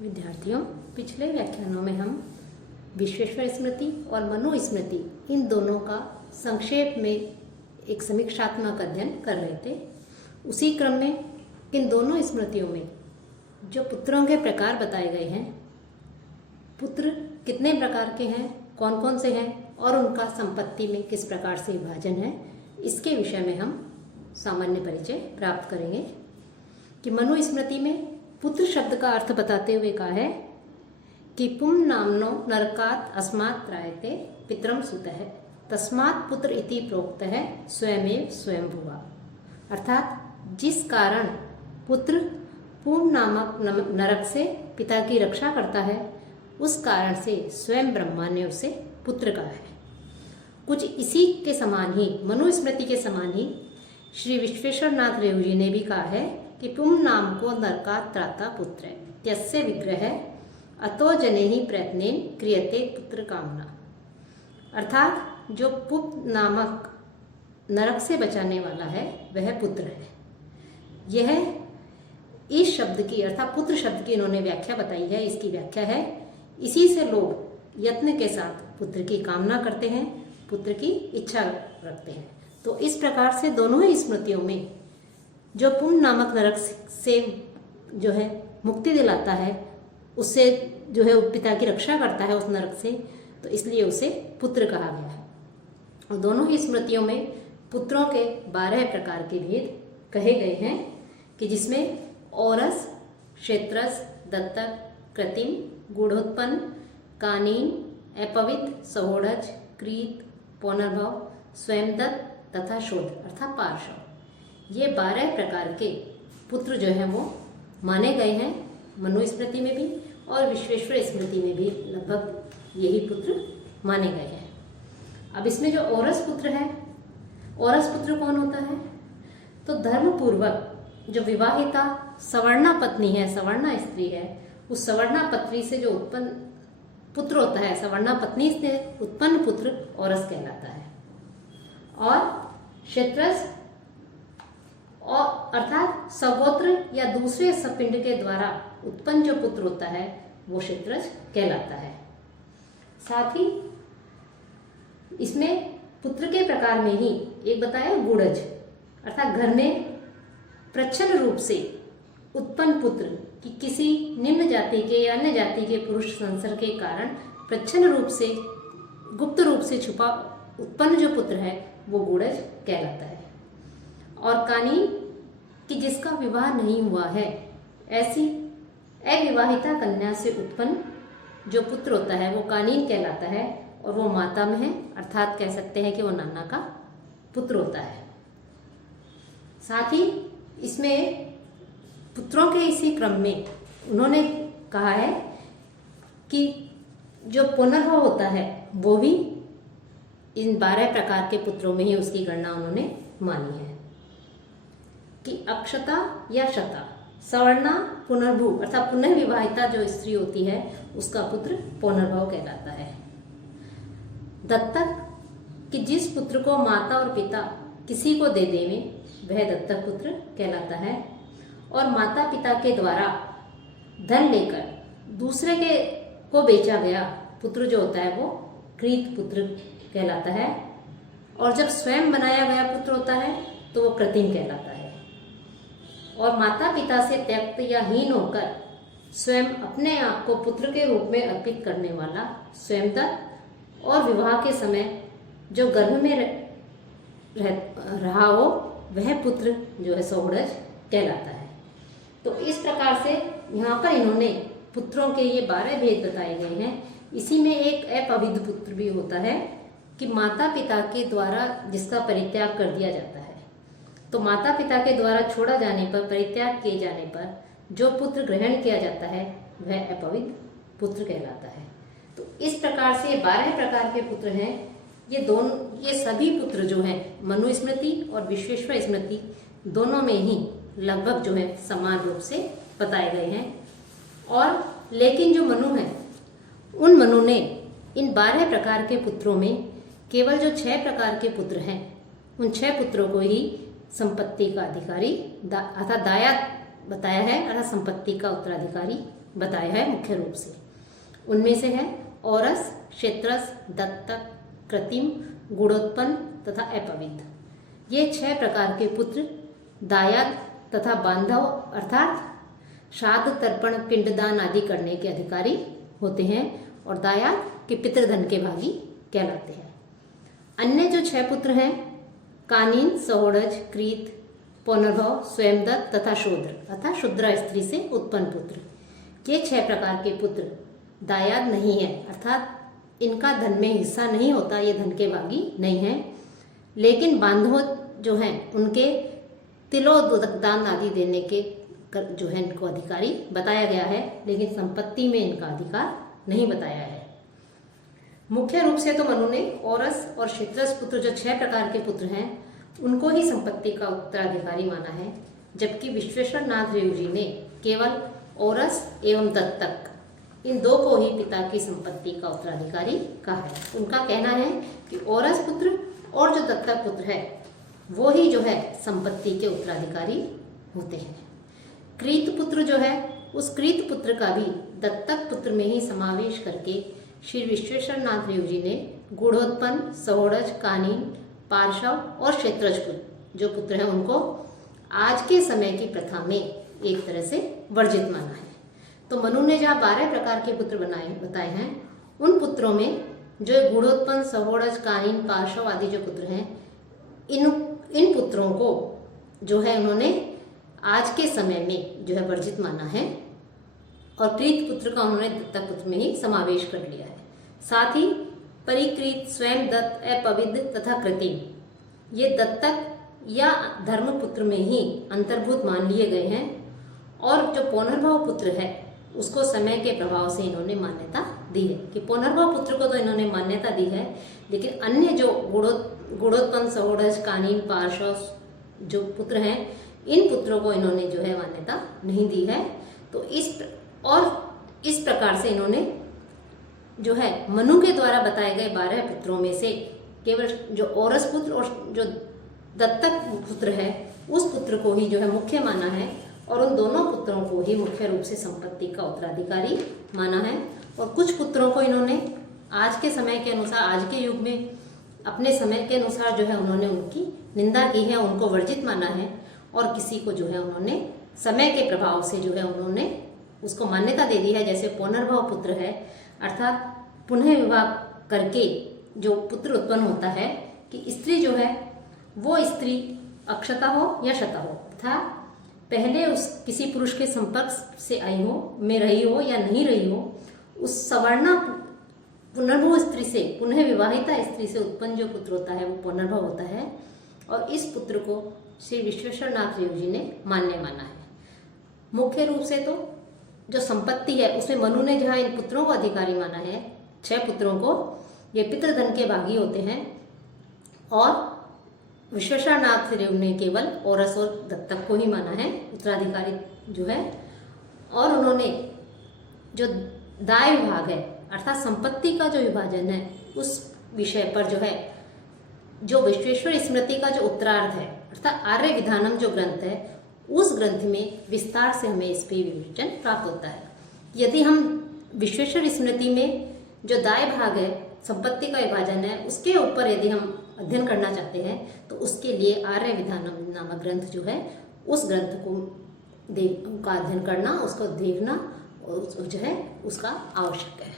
विद्यार्थियों, पिछले व्याख्यानों में हम विश्वेश्वर स्मृति और मनु स्मृति इन दोनों का संक्षेप में एक समीक्षात्मक अध्ययन कर रहे थे। उसी क्रम में इन दोनों स्मृतियों में जो पुत्रों के प्रकार बताए गए हैं, पुत्र कितने प्रकार के हैं, कौन कौन से हैं और उनका संपत्ति में किस प्रकार से विभाजन है, इसके विषय में हम सामान्य परिचय प्राप्त करेंगे। कि मनु स्मृति में पुत्र शब्द का अर्थ बताते हुए कहा है कि पुम नामनो नरकात अस्मात् त्रायते पितरम सुतः तस्मात् पुत्र इति प्रोक्त है स्वयमेव स्वयंभुवा। अर्थात जिस कारण पुत्र पुम नामक नरक से पिता की रक्षा करता है, उस कारण से स्वयं ब्रह्मा ने उसे पुत्र कहा है। कुछ इसी के समान ही, मनु स्मृति के समान ही श्री विश्वेश्वर नाथ रेव जी ने भी कहा है कि पुम नाम को नरकात् त्राता पुत्र त्यस्य विग्रह अतो जनेहि प्रयत्नेन क्रियते पुत्र कामना। अर्थात जो पुप नामक नरक से बचाने वाला है वह पुत्र है। यह इस शब्द की अर्थात पुत्र शब्द की इन्होंने व्याख्या बताई है। इसकी व्याख्या है, इसी से लोग यत्न के साथ पुत्र की कामना करते हैं, पुत्र की इच्छा रखते हैं। तो इस प्रकार से दोनों ही स्मृतियों में जो पुम नामक नरक से जो है मुक्ति दिलाता है, उससे जो है पिता की रक्षा करता है उस नरक से, तो इसलिए उसे पुत्र कहा गया है। और दोनों ही स्मृतियों में पुत्रों के 12 प्रकार के भेद कहे गए हैं कि जिसमें औरस, क्षेत्रस, दत्तक, कृत्रिम, गूढ़ोत्पन्न, कानीन, अपवित्र, सहोड़ज, क्रीत, पौनर्भव, स्वयंदत्त तथा शोध अर्थात पार्श्व, ये 12 प्रकार के पुत्र जो हैं वो माने गए हैं। मनु स्मृति में भी और विश्वेश्वर स्मृति में भी लगभग यही पुत्र माने गए हैं। अब इसमें जो औरस पुत्र है, औरस पुत्र कौन होता है? तो धर्मपूर्वक जो विवाहिता सवर्णा पत्नी है, सवर्णा स्त्री है, उस सवर्णा पत्नी से जो उत्पन्न पुत्र होता है, सवर्णा पत्नी से उत्पन्न पुत्र औरस कहलाता है। और क्षेत्रस और अर्थात सगोत्र या दूसरे सपिंड के द्वारा उत्पन्न जो पुत्र होता है वो क्षेत्रज कहलाता है। साथ ही इसमें पुत्र के प्रकार में ही एक बताया गूढ़ज, अर्थात घर में प्रच्छन्न रूप से उत्पन्न पुत्र कि किसी निम्न जाति के या अन्य जाति के पुरुष संसर्ग के कारण प्रच्छन्न रूप से गुप्त रूप से छुपा उत्पन्न जो पुत्र है वो गूढ़ज कहलाता है। और कानीन कि जिसका विवाह नहीं हुआ है, ऐसी अविवाहिता कन्या से उत्पन्न जो पुत्र होता है वो कानीन कहलाता है और वो माता में है, अर्थात कह सकते हैं कि वो नाना का पुत्र होता है। साथ ही इसमें पुत्रों के इसी क्रम में उन्होंने कहा है कि जो पुनर्भव होता है वो भी इन 12 प्रकार के पुत्रों में ही उसकी गणना उन्होंने मानी है। कि अक्षता या शता, सवर्णा पुनर्भू अर्थात पुनः विवाहिता जो स्त्री होती है उसका पुत्र पुनर्भव कहलाता है। दत्तक कि जिस पुत्र को माता और पिता किसी को दे देवें वह दत्तक पुत्र कहलाता है। और माता पिता के द्वारा धन लेकर दूसरे के को बेचा गया पुत्र जो होता है वो क्रीत पुत्र कहलाता है। और जब स्वयं बनाया गया पुत्र होता है तो वो कृत्रिम कहलाता है। और माता पिता से त्यक्त या हीन होकर स्वयं अपने आप को पुत्र के रूप में अर्पित करने वाला स्वयंदत्त, और विवाह के समय जो गर्भ में रहा हो वह पुत्र जो है सहोड़ज कहलाता है। तो इस प्रकार से यहाँ पर इन्होंने पुत्रों के ये 12 भेद बताए गए हैं। इसी में एक अपविद्ध पुत्र भी होता है कि माता पिता के द्वारा जिसका परित्याग कर दिया जाता है। तो माता पिता के द्वारा छोड़ा जाने पर, परित्याग किए जाने पर जो पुत्र ग्रहण किया जाता है वह अपविद्ध पुत्र कहलाता है। तो इस प्रकार से 12 प्रकार के पुत्र हैं। ये सभी पुत्र जो हैं मनु स्मृति और विश्वेश्वर स्मृति दोनों में ही लगभग जो है समान रूप से बताए गए हैं। और लेकिन जो मनु है, उन मनु ने इन 12 प्रकार के पुत्रों में केवल जो 6 प्रकार के पुत्र हैं, उन 6 पुत्रों को ही संपत्ति का अधिकारी अर्थात दाया बताया है, अर्थात संपत्ति का उत्तराधिकारी बताया है मुख्य रूप से। उनमें से है औरस, क्षेत्रस, दत्तक, कृत्रिम, गुणोत्पन्न तथा अपविद्ध। ये 6 प्रकार के पुत्र दायाद तथा बांधव अर्थात श्राद्ध, तर्पण, पिंडदान आदि करने के अधिकारी होते हैं और दायाद के पितृधन के भागी कहलाते हैं। अन्य जो 6 पुत्र हैं कानीन, सहोड़ज, क्रीत, पुनर्भव, स्वयंदत्त तथा शूद्र अर्थात शूद्रा स्त्री से उत्पन्न पुत्र, ये 6 प्रकार के पुत्र दायाद नहीं है अर्थात इनका धन में हिस्सा नहीं होता, ये धन के भागी नहीं है। लेकिन बांधव जो हैं उनके तिलोदान आदि देने के जो है इनको अधिकारी बताया गया है, लेकिन संपत्ति में इनका अधिकार नहीं बताया है। मुख्य रूप से तो मनु ने औरस और क्षेत्रस पुत्र जो 6 प्रकार के पुत्र हैं उनको ही संपत्ति का उत्तराधिकारी माना है, जबकि विश्वेश्वर नाथ रेव जी ने केवल औरस एवं दत्तक इन 2 को ही पिता की संपत्ति का उत्तराधिकारी कहा है। उनका कहना है कि औरस पुत्र और जो दत्तक पुत्र है वो ही जो है संपत्ति के उत्तराधिकारी होते हैं। क्रीत पुत्र जो है उस क्रीत पुत्र का भी दत्तक पुत्र में ही समावेश करके श्री विश्वेश्वर नाथ रेव जी ने गुणोत्पन्न, सहोड़ज, कानीन, पार्शव और क्षेत्रज जो पुत्र हैं उनको आज के समय की प्रथा में एक तरह से वर्जित माना है। तो मनु ने जहाँ 12 प्रकार के पुत्र बताए हैं, उन पुत्रों में जो गुणोत्पन्न, सहोड़ज, कानीन, पार्शव आदि जो पुत्र हैं इन पुत्रों को जो है उन्होंने आज के समय में जो है वर्जित माना है और क्रीत पुत्र का उन्होंने दत्तक पुत्र में ही समावेश कर लिया है। साथ ही परिक्रीत, स्वयं दत्त, अपविद्ध तथा कृत्रिम ये दत्तक या धर्मपुत्र में ही अंतर्भूत मान लिए गए हैं और जो पुनर्भव पुत्र है उसको समय के प्रभाव से इन्होंने मान्यता दी है कि पुनर्भव पुत्र को तो इन्होंने मान्यता दी है, लेकिन अन्य जो गुणोत्पन्न, सहोड़ज, कानीन, पार्शव जो पुत्र हैं इन पुत्रों को इन्होंने जो है मान्यता नहीं दी है। तो इस प्रकार से इन्होंने जो है मनु के द्वारा बताए गए 12 पुत्रों में से केवल जो औरस पुत्र और जो दत्तक पुत्र है उस पुत्र को ही जो है मुख्य माना है और उन दोनों पुत्रों को ही मुख्य रूप से संपत्ति का उत्तराधिकारी माना है। और कुछ पुत्रों को इन्होंने आज के समय के अनुसार, आज के युग में अपने समय के अनुसार जो है उन्होंने उनकी निंदा की है, उनको वर्जित माना है और किसी को जो है उन्होंने समय के प्रभाव से जो है उन्होंने उसको मान्यता दे दी है। जैसे पुनर्भव पुत्र है अर्थात पुनः विवाह करके जो पुत्र उत्पन्न होता है कि स्त्री जो है वो स्त्री अक्षता हो या शता हो अर्थात पहले उस किसी पुरुष के संपर्क से आई हो, में रही हो या नहीं रही हो, उस सवर्णा पुनर्भव स्त्री से, पुनः विवाहिता स्त्री से उत्पन्न जो पुत्र होता है वो पुनर्भव होता है और इस पुत्र को श्री विश्वेश्वर नाथ रेव जी ने मान्य माना है। मुख्य रूप से तो जो संपत्ति है उसमें मनु ने जहाँ इन पुत्रों को अधिकारी माना है, 6 पुत्रों को, ये पितृधन के भागी होते हैं और विश्वेश्वर नाथ रेव ने केवल औरस और दत्तक को ही माना है उत्तराधिकारी जो है। और उन्होंने जो दाय विभाग है अर्थात संपत्ति का जो विभाजन है उस विषय पर जो है जो विश्वेश्वर स्मृति का जो उत्तरार्ध है अर्थात आर्य विधानम जो ग्रंथ है उस ग्रंथ में विस्तार से हमें इस पे विवेचन प्राप्त होता है। यदि हम विश्वेश्वर स्मृति में जो दाय भाग है, संपत्ति का विभाजन है, उसके ऊपर यदि हम अध्ययन करना चाहते हैं तो उसके लिए आर्य विधानम नामक ग्रंथ जो है उस ग्रंथ को का अध्ययन करना, उसको देखना जो है उसका आवश्यक है।